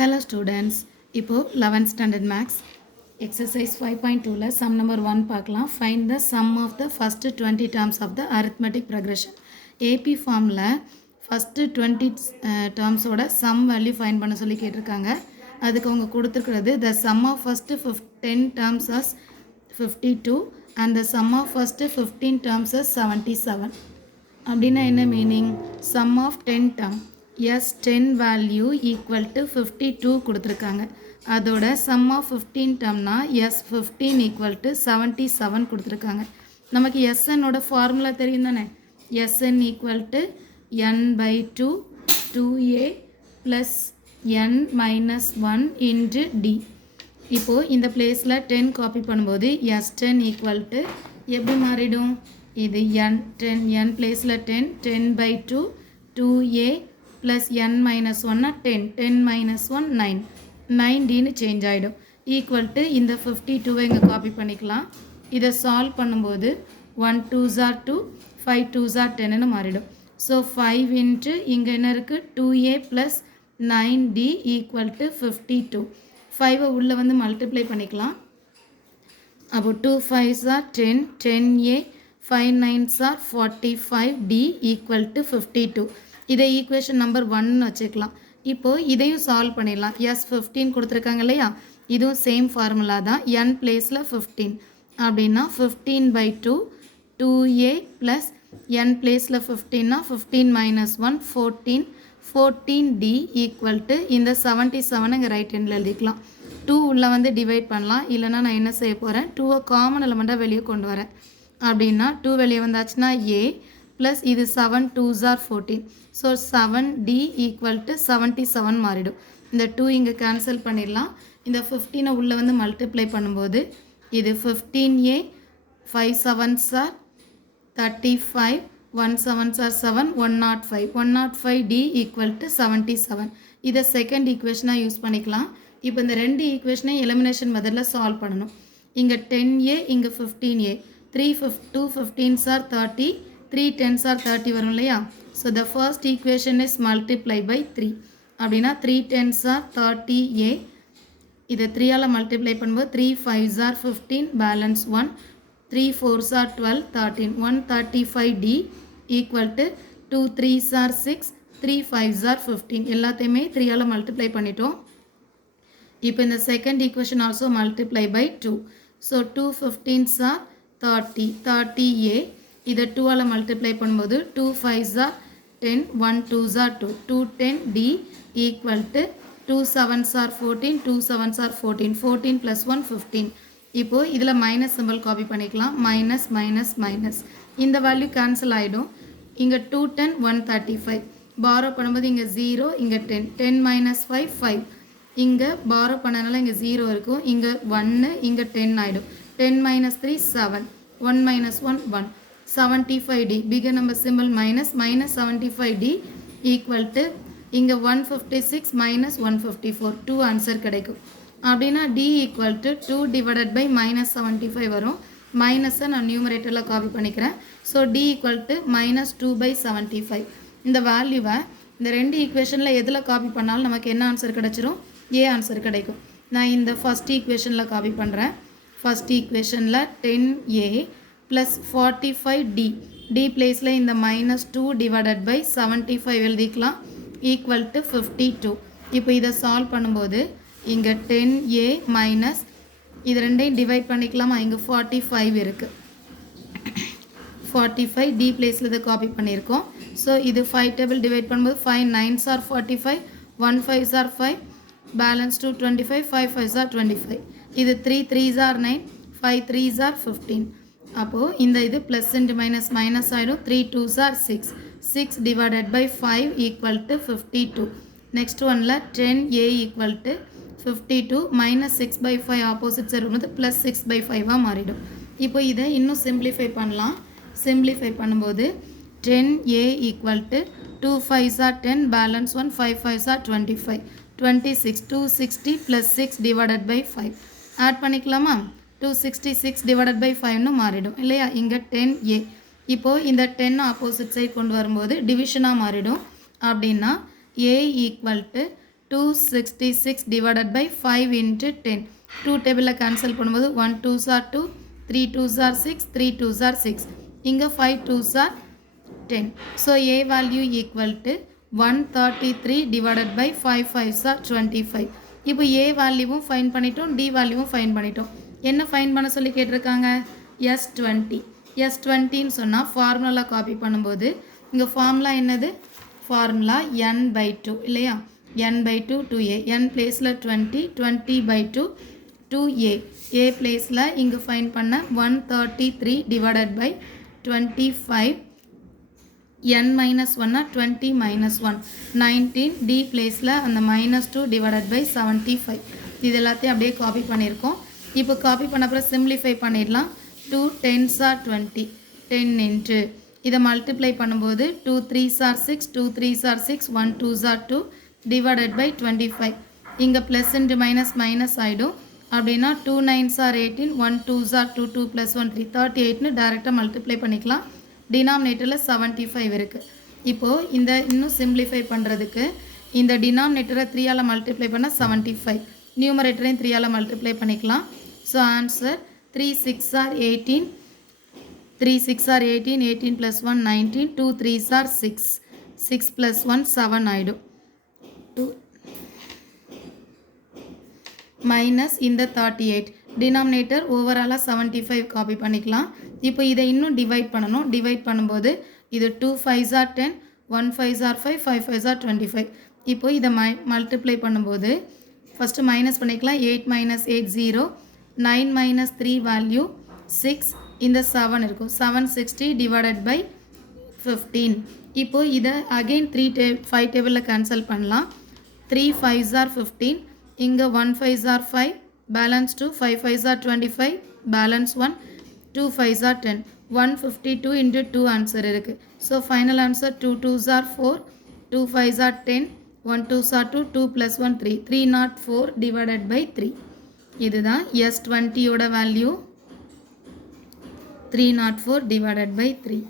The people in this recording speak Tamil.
Hello students, இப்போ 11th standard maths exercise 5.2ல sum number 1 பார்க்கலாம். Find the sum of the first 20 terms of the arithmetic progression. AP formல first 20 terms ஓட sum value find பண்ண சொல்லி கேட்டிருக்காங்க. அதுக்கு அவங்க கொடுத்திருக்கிறது the sum of first 10 terms is 52 and the sum of first 15 terms is 77. அப்படின்னா என்ன meaning? sum of 10 term S10 value equal to 52 கொடுத்துருக்காங்க. அதோட sum of 15 termனா S15 equal to 77 கொடுத்துருக்காங்க. நமக்கு Sn ஓட ஃபார்முலா தெரியும் தானே? Sn equal to n by 2 2a plus n minus 1 into d. இப்போ இந்த பிளேஸில் 10 காப்பி பண்ணும்போது S10 equal to எப்படி மாறிடும்? இது n 10 n பிளேஸில் 10 by 2 2a plus n minus 1 10 minus 1 9 9dன்னு change ஆகிடும். ஈக்குவல் டு இந்த 52 இங்கே காப்பி பண்ணிக்கலாம். இதை சால்வ் பண்ணும்போது 1 2s are 2 5 2s are 10ன்னு மாறிடும். ஸோ 5 இன்ட்டு இங்கே என்ன இருக்குது 2a plus 9d equal to 52. 5 உள்ளே வந்து மல்டிப்ளை பண்ணிக்கலாம். அப்போ 2 5s are 10 10a 5 9s are 45d equal to 52. இதை ஈக்குவேஷன் நம்பர் 1 வச்சுக்கலாம். இப்போது இதையும் சால்வ் பண்ணிடலாம். S15 கொடுத்துருக்காங்க இல்லையா? இதுவும் சேம் ஃபார்முலா தான். n பிளேஸில் 15 அப்படின்னா 15 by 2 2a plus n பிளேஸில் 15னா 15 minus 1 14 14d ஈக்குவல் டு இந்த 77 இங்கே ரைட் ஹேண்டில் எழுதிக்கலாம். 2 உள்ள வந்து டிவைட் பண்ணலாம். இல்லைனா நான் என்ன செய்ய போகிறேன், 2வை காமன் எலமெண்ட்டாக வெளியே கொண்டு வரேன். அப்படின்னா 2 வெளியே வந்தாச்சுன்னா a ப்ளஸ் இது 7 2s are 14. So 7d equal to 77 மாறிடும். இந்த 2 இங்கே கேன்சல் பண்ணிடலாம். இந்த 15 உள்ளே வந்து மல்டிப்ளை பண்ணும்போது இது 15a 5 7s are 35 1 7s are 7 105 105d equal to 77. இதை செகண்ட் ஈக்குவேஷனாக யூஸ் பண்ணிக்கலாம். இப்போ இந்த ரெண்டு ஈக்குவேஷனை எலிமினேஷன் மெத்தடில் சால்வ் பண்ணணும். இங்கே 10a இங்கே 15a 2 15s are 30 3 10s are 30 வரும் இல்லையா? So the first equation is multiply by 3. அப்படின்னா 3 10s are 30a. இதை 3ஆல் மல்டிப்ளை பண்ணும்போது 3 5s are 15 balance 1 3 4s are 12 13 135d equal to 2 3s are 6 3 5s are 15. எல்லாத்தையுமே 3ஆல் மல்டிப்ளை பண்ணிட்டோம். இப்போ இந்த second equation also multiply by 2. So 2 15s are 30 30a. இதை 2ஆல் மல்டிப்ளை பண்ணும்போது 2 5s are 10 1 2s are 2 210d equal to 2 7s are 14 2 7s are 14 14 plus 1 15. இப்போது இதில் மைனஸ் சிம்பிள் காப்பி பண்ணிக்கலாம். மைனஸ் மைனஸ் மைனஸ் இந்த வேல்யூ கேன்சல் ஆகிடும். இங்கே 210 135 பாரோ பண்ணும்போது இங்கே 0 இங்கே 10 10 minus 5 5. இங்கே பாரோ பண்ணனால இங்கே 0 இருக்கும். இங்கே 1 இங்கே 10 ஆகிடும். 10 minus 3 7 1 minus 1 1 75d bigger number symbol minus 75d equal to இங்கே 156 minus 154 2 ஆன்சர் கிடைக்கும். அப்படின்னா d equal to 2 divided by minus 75 வரும். மைனஸை நான் நியூமரேட்டரில் காப்பி பண்ணிக்கிறேன். So d equal to minus 2 by 75. இந்த வேல்யூவை இந்த ரெண்டு ஈக்குவேஷனில் எதில் காப்பி பண்ணாலும் நமக்கு என்ன ஆன்சர் கிடைச்சிரும்? ஏ ஆன்சர் கிடைக்கும். நான் இந்த ஃபஸ்ட் ஈக்குவேஷனில் காப்பி பண்ணுறேன். ஃபஸ்ட் ஈக்குவேஷனில் 10a ப்ளஸ் 45d d பிளேஸில் இந்த மைனஸ் 2 டிவைடட் பை 75 எழுதிக்கலாம் ஈக்குவல் டு 52. இப்போ இதை சால்வ் பண்ணும்போது இங்கே 10a மைனஸ் இது ரெண்டையும் டிவைட் பண்ணிக்கலாமா? இங்கே 45 இருக்குது. 45 d பிளேஸில் இதை காப்பி பண்ணியிருக்கோம். ஸோ இது 5 டேபிள் டிவைட் பண்ணும்போது 5 9s are 45 1 5s are 5 balance 2 25 5 5s are 25. இது 3 3s are 9 5 3s are 15. அப்போது இந்த இது ப்ளஸ் இன்ட்டு மைனஸ் மைனஸ் ஆகிடும். 3 2s are 6 6 divided by 5 equal to 52. Next ஒனில் 10a equal to 52 minus 6 by 5 opposite side வரும்போது ப்ளஸ் 6 by 5ஆக மாறிடும். இப்போ இதை இன்னும் சிம்பிளிஃபை பண்ணலாம். சிம்பிளிஃபை பண்ணும்போது 10a equal to 2 5s are 10 balance 1 5 5s are 25 26 260 plus 6 divided by 5 add பண்ணிக்கலாமா? 266 டிவைடட் பை 5ன்னு மாறிடும் இல்லையா? இங்கே 10a. இப்போது இந்த 10 ஆப்போசிட் சைட் கொண்டு வரும்போது டிவிஷனாக மாறிடும். அப்படின்னா a equal to 266 divided by 5 into 10. 2 டேபிளில் கேன்சல் பண்ணும்போது 1 2s are 2, 3 2s are 6, 3 2s are 6. இங்கே 5 2s are 10. So A value equal to 133 divided by 5 5s are 25. இப்போ A வேல்யூவும் ஃபைன் பண்ணிட்டோம், D வேல்யூவும் ஃபைன் பண்ணிட்டோம். என்ன ஃபைன் பண்ண சொல்லி கேட்டிருக்காங்க? S20. S20ன்னு சொன்னால் ஃபார்முலா காப்பி பண்ணும்போது இங்கே ஃபார்முலா என்னது? ஃபார்முலா n by 2 இல்லையா? n by 2 2a. n பிளேஸில் 20, 20 by 2 2a. a பிளேஸில் இங்கே ஃபைன் பண்ண 133 divided by 25. n minus 1 20 minus 1 19. d பிளேஸில் அந்த -2 divided by 75. இது எல்லாத்தையும் அப்படியே காப்பி பண்ணியிருக்கோம். இப்போ காப்பி பண்ண அப்புறம் சிம்பிளிஃபை பண்ணிடலாம். 2 10s are 20, 10 into இதை மல்டிப்ளை பண்ணும்போது 2 3s are 6, 2 3s are 6, 1 2s are 2 divided by 25. இங்கே ப்ளஸ் இன்ட்டு மைனஸ் மைனஸ் ஆகிடும். அப்படின்னா 2 9s are 18, 1 2s are 2, 2 plus 1 3, 38ன்னு டேரெக்டாக மல்டிப்ளை பண்ணிக்கலாம். டினாமினேட்டரில் 75 இருக்குது. இப்போது இந்த இன்னும் சிம்பிளிஃபை பண்ணுறதுக்கு இந்த டினாமினேட்டரை 3ஆல் மல்டிப்ளை பண்ணால் 75, நியூமரேட்டரையும் 3ஆல் மல்டிப்ளை பண்ணிக்கலாம். So answer 3 6 are 18, 3 6 are 18, 18 plus 1 19, 2 3s are 6, 6 plus 1 7 ஆகிடும். 2 மைனஸ் இந்த 38, டினாமினேட்டர் ஓவராலாக 75 காப்பி பண்ணிக்கலாம். இப்போ இதை இன்னும் டிவைட் பண்ணணும். டிவைட் பண்ணும்போது இது 2 5s are 10, 1 5s are 5, 5 5s are 25. இப்போ இதை மல்டிப்ளை பண்ணும்போது ஃபஸ்ட்டு மைனஸ் பண்ணிக்கலாம். 8 minus 8 0, 9 minus 3 வேல்யூ 6, இந்த 7 இருக்கும். 760 divided by 15. இப்போ இதை அகெயின் 5 டேபிளில் கேன்சல் பண்ணலாம். 3 5s are 15, இங்கே 1 5s are 5, balance 2, 5 5s are 25, balance 1, 2 5s are 10. 152 into 2 answer இருக்குது. So final answer 2 2s are 4, 2 5s are 10, 1 2s are 2, 2 plus 1 3, 304 divided by 3. இதுதான் S20யோட வேல்யூ 304 divided by 3.